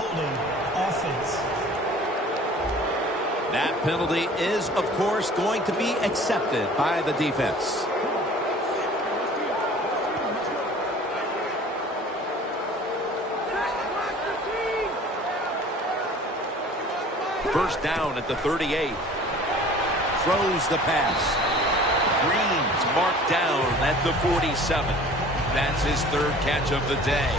holding offense. That penalty is, of course, going to be accepted by the defense. First down at the 38. Throws the pass. Green's marked down at the 47. That's his third catch of the day.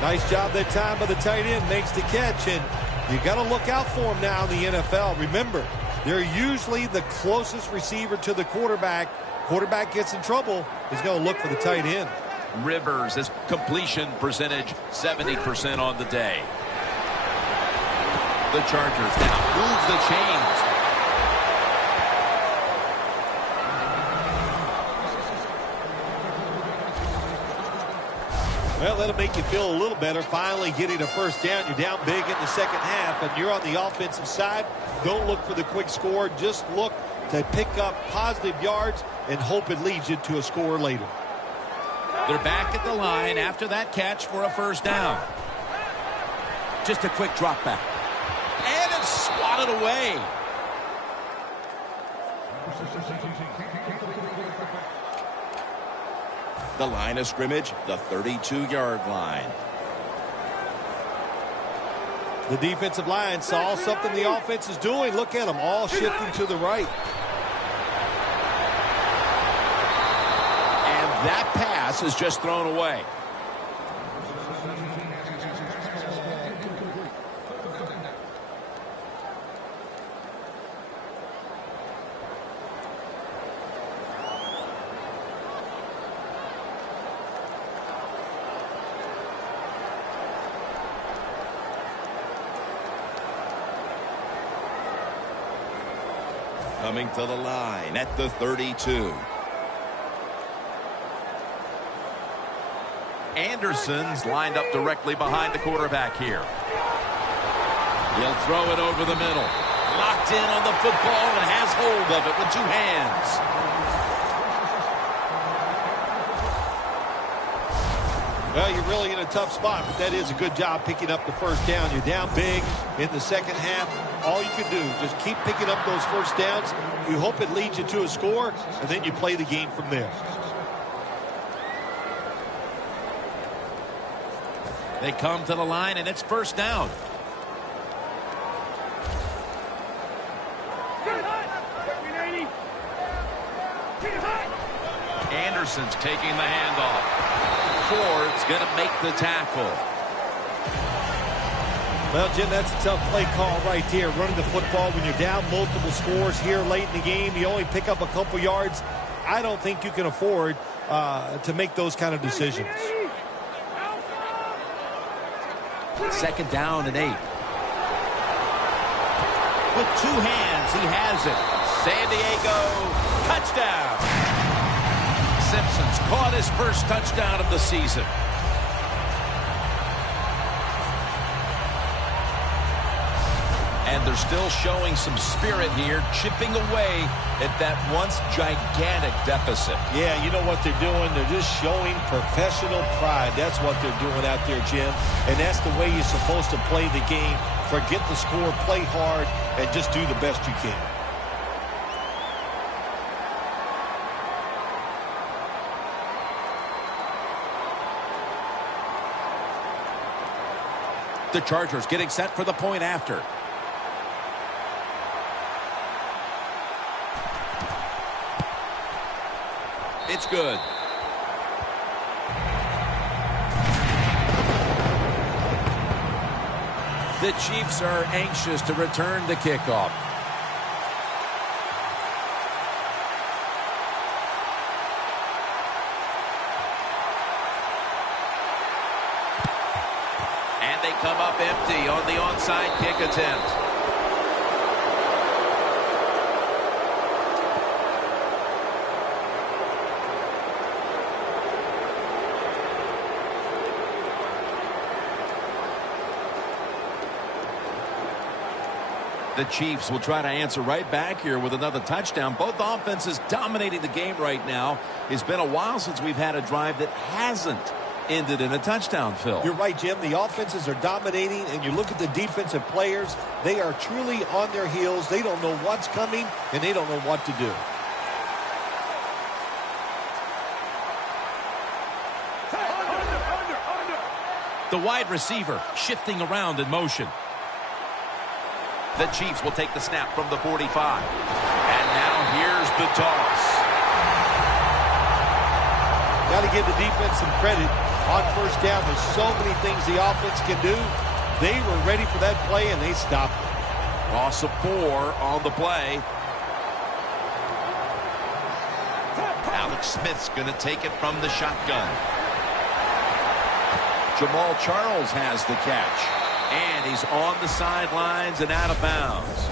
Nice job that time by the tight end. Makes the catch, and you got to look out for him now in the NFL. Remember, they're usually the closest receiver to the quarterback. Quarterback gets in trouble, he's going to look for the tight end. Rivers, his completion percentage 70% on the day. The Chargers now move the chains. Well, that'll make you feel a little better. Finally getting a first down. You're down big in the second half, and you're on the offensive side. Don't look for the quick score. Just look to pick up positive yards and hope it leads you to a score later. They're back at the line after that catch for a first down. Just a quick drop back. And it's swatted away. The line of scrimmage, the 32-yard line. The defensive line saw something the offense is doing. Look at them, all shifting to the right. And that pass is just thrown away. Coming to the line at the 32. Anderson's lined up directly behind the quarterback here. He'll throw it over the middle. Locked in on the football and has hold of it with two hands. Well, you're really in a tough spot, but that is a good job picking up the first down. You're down big in the second half. All you can do, just keep picking up those first downs. You hope it leads you to a score, and then you play the game from there. They come to the line, and it's first down. Anderson's taking the handoff. Ford's going to make the tackle. Well, Jim, that's a tough play call right there. Running the football when you're down multiple scores here late in the game. You only pick up a couple yards. I don't think you can afford to make those kind of decisions. Second down and 8. With two hands, he has it. San Diego, touchdown. Simpson's caught his first touchdown of the season. And they're still showing some spirit here, chipping away at that once gigantic deficit. Yeah, you know what they're doing? They're just showing professional pride. That's what they're doing out there, Jim. And that's the way you're supposed to play the game. Forget the score, play hard, and just do the best you can. The Chargers getting set for the point after. It's good. The Chiefs are anxious to return the kickoff. And they come up empty on the onside kick attempt. The Chiefs will try to answer right back here with another touchdown. Both offenses dominating the game right now. It's been a while since we've had a drive that hasn't ended in a touchdown, Phil. You're right, Jim. The offenses are dominating, and you look at the defensive players, they are truly on their heels. They don't know what's coming, and they don't know what to do. The wide receiver shifting around in motion. The Chiefs will take the snap from the 45. And now here's the toss. Got to give the defense some credit. On first down, there's so many things the offense can do. They were ready for that play, and they stopped it. Loss of 4 on the play. Alex Smith's going to take it from the shotgun. Jamal Charles has the catch. And he's on the sidelines and out of bounds.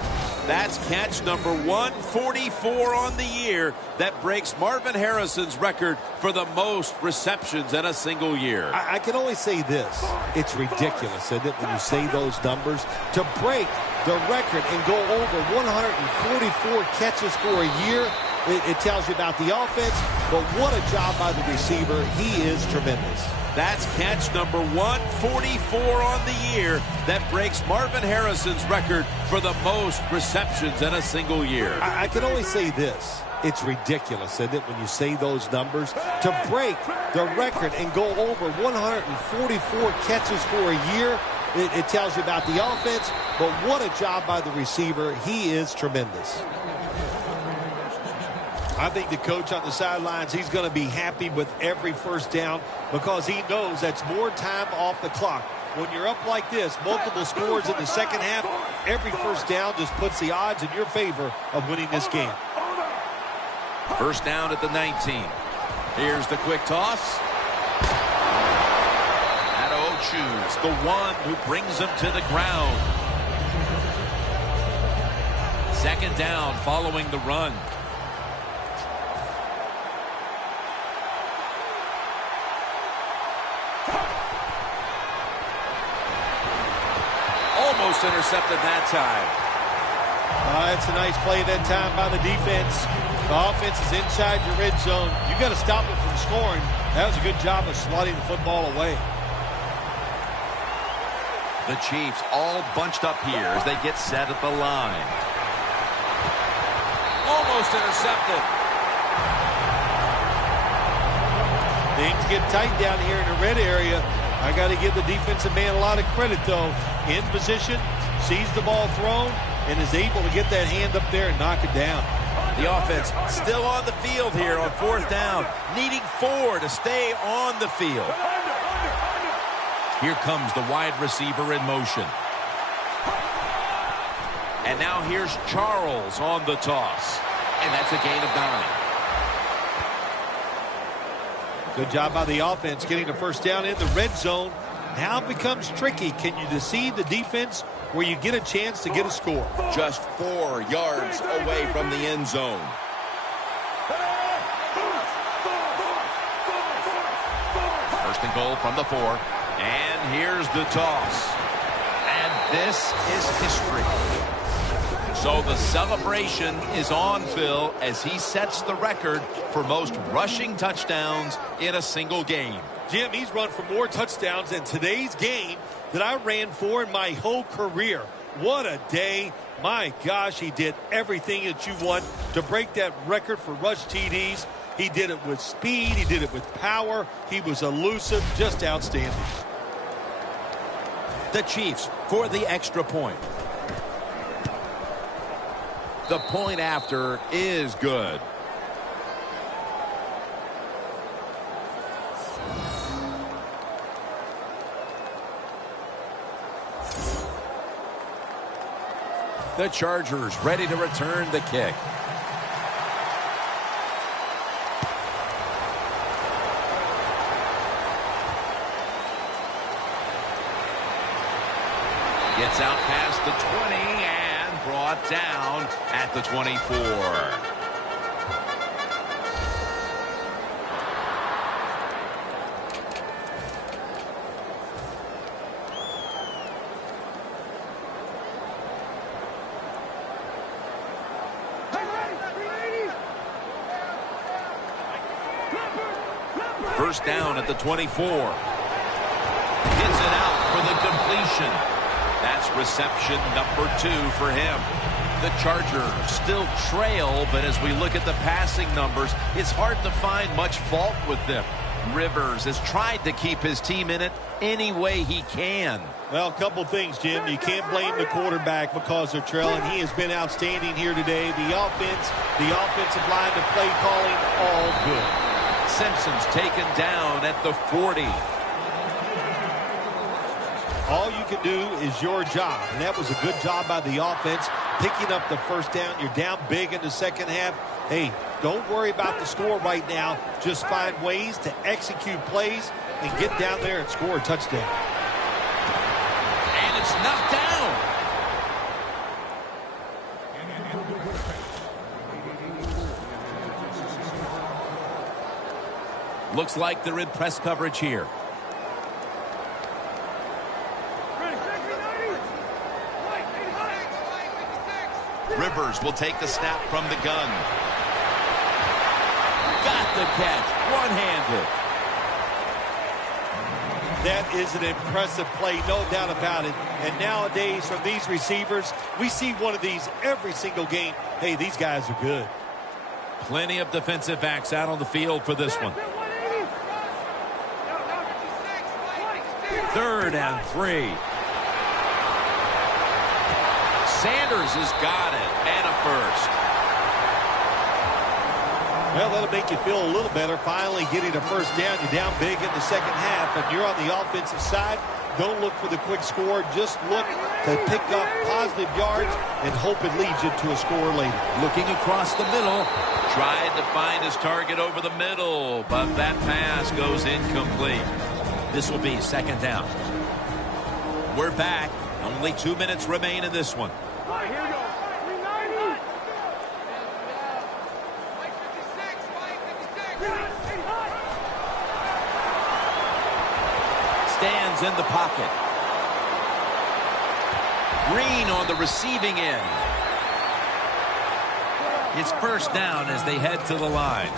That's catch number 144 on the year. That breaks Marvin Harrison's record for the most receptions in a single year. I can only say this. It's ridiculous, isn't it, when you say those numbers? To break the record and go over 144 catches for a year, it tells you about the offense, but what a job by the receiver. He is tremendous. That's catch number 144 on the year. That breaks Marvin Harrison's record for the most receptions in a single year. I can only say this. It's ridiculous, isn't it, when you say those numbers? To break the record and go over 144 catches for a year, it tells you about the offense, but what a job by the receiver. He is tremendous. I think the coach on the sidelines, he's going to be happy with every first down because he knows that's more time off the clock. When you're up like this, multiple scores in the second half, every first down just puts the odds in your favor of winning this game. First down at the 19. Here's the quick toss. Choose the one who brings him to the ground. Second down following the run. Almost intercepted that time. That's a nice play that time by the defense. The offense is inside your red zone. You got to stop it from scoring. That was a good job of slotting the football away. The Chiefs all bunched up here as they get set at the line. Almost intercepted. Things get tight down here in the red area. I got to give the defensive man a lot of credit, though. In position, sees the ball thrown, and is able to get that hand up there and knock it down. The offense still on the field here on fourth down, needing 4 to stay on the field. Here comes the wide receiver in motion. And now here's Charles on the toss. And that's a gain of 9. Good job by the offense getting the first down in the red zone. Now it becomes tricky. Can you deceive the defense where you get a chance to get a score? Just 4 yards away from the end zone. First and goal from the 4. And here's the toss. And this is history. So the celebration is on, Phil, as he sets the record for most rushing touchdowns in a single game. Jim, he's run for more touchdowns in today's game than I ran for in my whole career. What a day. My gosh, he did everything that you want to break that record for rush TDs. He did it with speed. He did it with power. He was elusive. Just outstanding. The Chiefs for the extra point. The point after is good. The Chargers ready to return the kick. Gets out past the 20 and brought down at the 24. first down at the 24. Gets it out for the completion. That's reception number 2 for him. The Chargers still trail, but as we look at the passing numbers, it's hard to find much fault with them. Rivers has tried to keep his team in it any way he can. Well, a couple things, Jim. You can't blame the quarterback because they're trailing. He has been outstanding here today. The offensive line, the play calling, all good. Simpson's taken down at the 40. All you can do is your job, and that was a good job by the offense, picking up the first down. You're down big in the second half. Hey, don't worry about the score right now. Just find ways to execute plays and get down there and score a touchdown. And it's knocked down. Looks like they're in press coverage here. Rivers will take the snap from the gun. Got the catch, one-handed. That is an impressive play, no doubt about it. And nowadays, from these receivers, we see one of these every single game. Hey, these guys are good. Plenty of defensive backs out on the field for this one. 3rd and 3. Sanders has got it, and a first. Well, that'll make you feel a little better. Finally getting a first down. You're down big in the second half, and you're on the offensive side. Don't look for the quick score. Just look to pick up positive yards and hope it leads you to a score later. Looking across the middle. Tried to find his target over the middle, but that pass goes incomplete. This will be 2nd down. We're back. Only 2 minutes remain in this one. All right, here we go. 390. Stands in the pocket. Green on the receiving end. It's first down as they head to the line.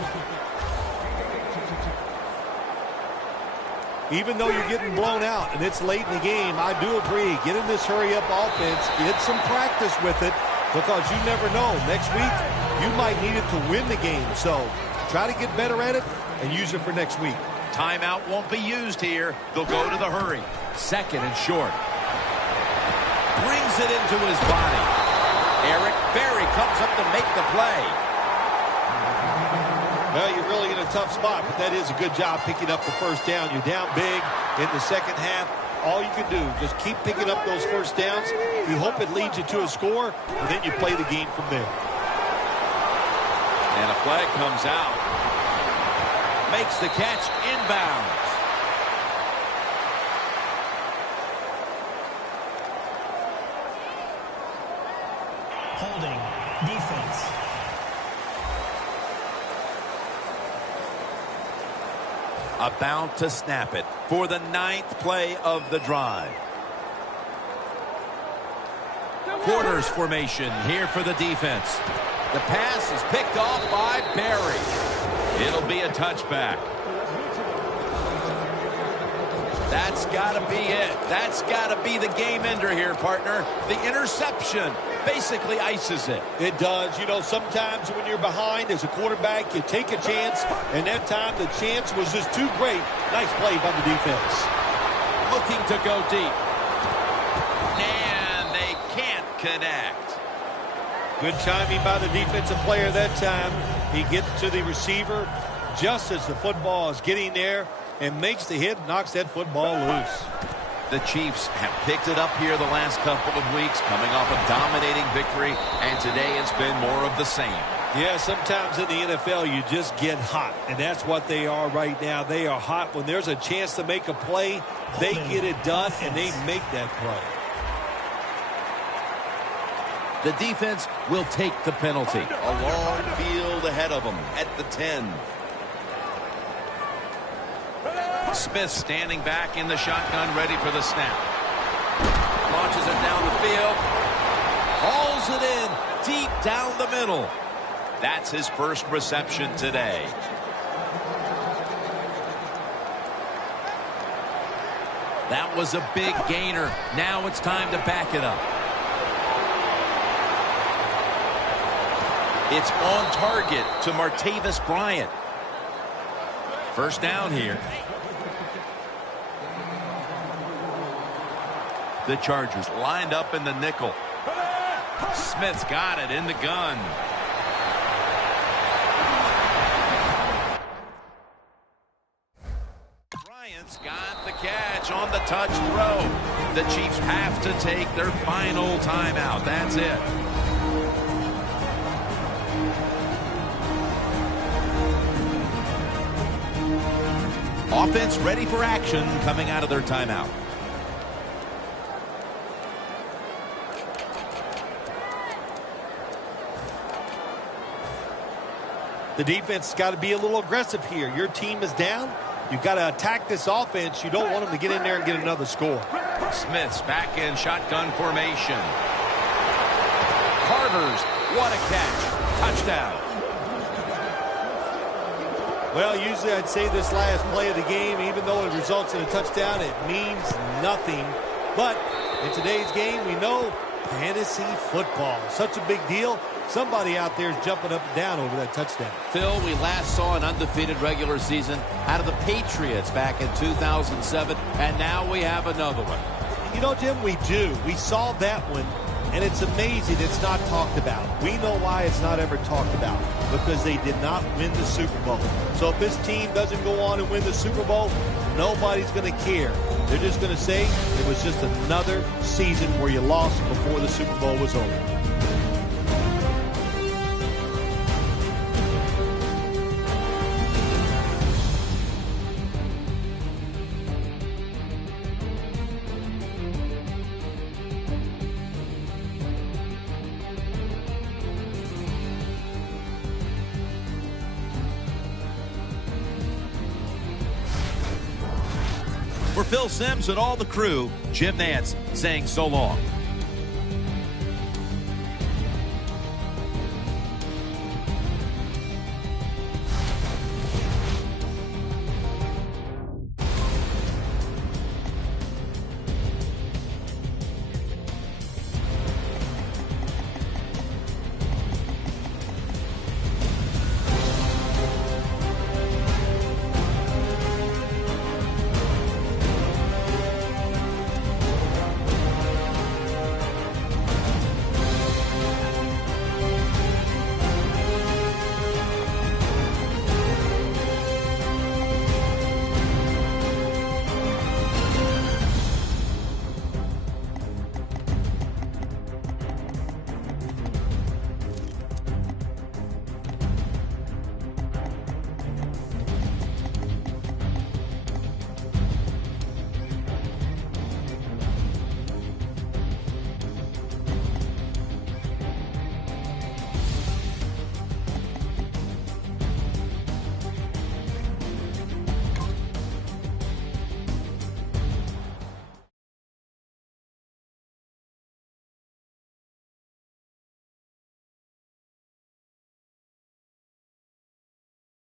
Even though you're getting blown out and it's late in the game, I do agree. Get in this hurry-up offense. Get some practice with it because you never know. Next week, you might need it to win the game. So try to get better at it and use it for next week. Timeout won't be used here. They'll go to the hurry. 2nd and short. Brings it into his body. Eric Berry comes up to make the play. Well, you're really in a tough spot, but that is a good job picking up the first down. You're down big in the second half. All you can do, just keep picking up those first downs. You hope it leads you to a score, and then you play the game from there. And a flag comes out. Makes the catch inbounds. Holding defense. About to snap it for the 9th play of the drive. Quarters formation here for the defense. The pass is picked off by Berry. It'll be a touchback. That's got to be it. That's got to be the game ender here, partner. The interception basically ices it. It does. You know, sometimes when you're behind as a quarterback, you take a chance, and that time the chance was just too great. Nice play by the defense. Looking to go deep. And they can't connect. Good timing by the defensive player that time. He gets to the receiver just as the football is getting there and makes the hit, knocks that football loose. The Chiefs have picked it up here the last couple of weeks, coming off a dominating victory, and today it's been more of the same. Yeah, sometimes in the NFL you just get hot, and that's what they are right now. They are hot. When there's a chance to make a play, they get it done, and they make that play. The defense will take the penalty. A long field ahead of them at the 10. Smith standing back in the shotgun, ready for the snap. Launches it down the field. Hauls it in deep down the middle. That's his first reception today. That was a big gainer. Now it's time to back it up. It's on target to Martavis Bryant. First down here. The Chargers lined up in the nickel. Smith's got it in the gun. Bryant's got the catch on the touch throw. The Chiefs have to take their final timeout. That's it. Offense ready for action coming out of their timeout. The defense has got to be a little aggressive here. Your team is down. You've got to attack this offense. You don't want them to get in there and get another score. Smith's back in shotgun formation. Carter's, what a catch. Touchdown. Well, usually I'd say this last play of the game, even though it results in a touchdown, it means nothing. But in today's game, we know fantasy football, such a big deal. Somebody out there is jumping up and down over that touchdown. Phil, we last saw an undefeated regular season out of the Patriots back in 2007, and now we have another one. You know, Jim, we do. We saw that one, and it's amazing it's not talked about. We know why it's not ever talked about, because they did not win the Super Bowl. So if this team doesn't go on and win the Super Bowl, nobody's going to care. They're just going to say it was just another season where you lost before the Super Bowl was over. For Phil Simms and all the crew, Jim Nantz saying so long.